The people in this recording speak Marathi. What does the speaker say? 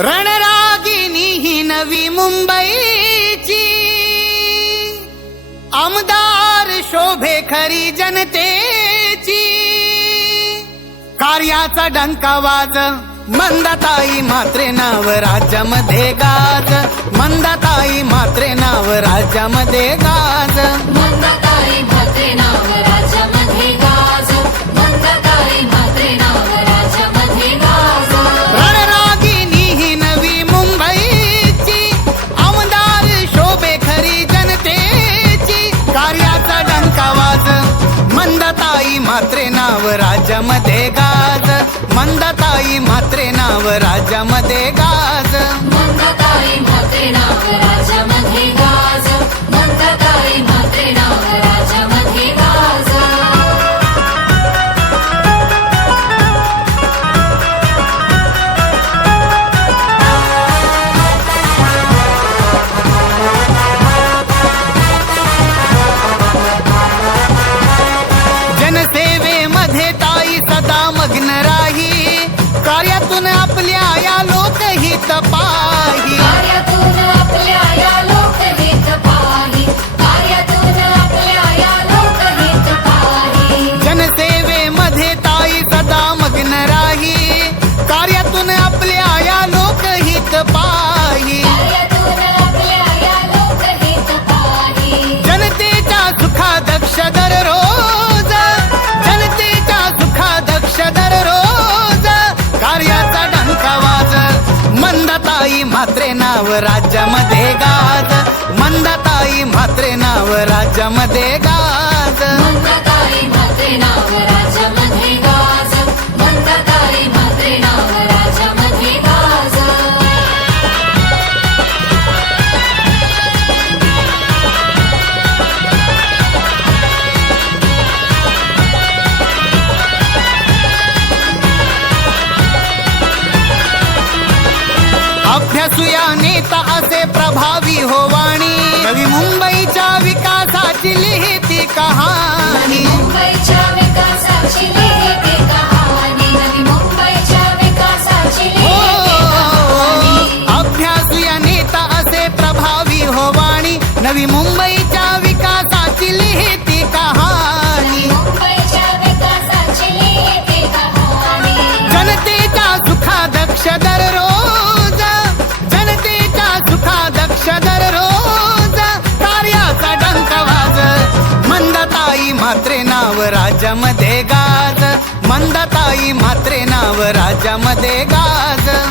रणरागिनी ही नवी मुंबईची, आमदार शोभे खरी जनतेची. कार्याचा डंका वाज, मंदाताई म्हात्रे नाव राज्यामध्ये गाज. मंदाताई म्हात्रे नाव राज्यामध्ये गाज. मंदाताई म्हात्रे नाव राज्यामध्ये गाज. मंदाताई म्हात्रे नाव राज्यामध्ये गाज. रणरागिनी ही नवी मुंबईची, आमदार शोभे खरी जनतेची. कार्याचा डंका वाज, मंदाताई म्हात्रे नाव राज्यामध्ये गाज. मंदाताई म्हात्रे नाव राज्यामध्ये गाज. मंदाताई म्हात्रे नाव राज्यामध्ये गाज. मंदाताई म्हात्रे नाव राज्यामध्ये गाज. जनसेवेमध्ये ताई सदा मग्न राही. कार्यातून आपल्या या लोकहित पाही. कार्यातून आपल्या या लोकहित पाही. कार्यातून आपल्या या लोकहित पाही. जनसेवेमध्ये ताई सदा मग्न राही. कार्यातून आपल्या या लोकहित पाही. कार्यातून आपल्या या लोकहित पाही. जनतेच्या सुखादक्ष दररोज. जनतेच्या सुखादक्ष दररोज. कार्याचा डंका वाज, मंदाताई म्हात्रे नाव राज्यामध्ये गाज. मंदाताई म्हात्रे नाव राज्यामध्ये गाज. मंदाताई म्हात्रे नाव राज्यामध्ये गाज. मंदाताई म्हात्रे नाव राज्यामध्ये गाज. अभ्यासू या नेता असे प्रभावी हो वाणी. नवी मुंबईच्या विकासाची लिहिती कहाणी. मुंबईच्या विकासाची लिहिते कहाणी. नवी मुंबईच्या विकासाची लिहिते कहाणी. अभ्यासू या नेता असे प्रभावी हो वाणी. नवी मुंबईच्या विकासाची लिहिती कहाणी. मुंबईच्या विकासाची लिहिते कहाणी. जनतेच्या सुखादक्ष दररोज. जनतेच्या सुखादक्ष दररोज. कार्याचा डंका वाज, मंदाताई म्हात्रे नाव राज्यामध्ये गाज. मंदाताई म्हात्रे नाव राज्यामध्ये गाज.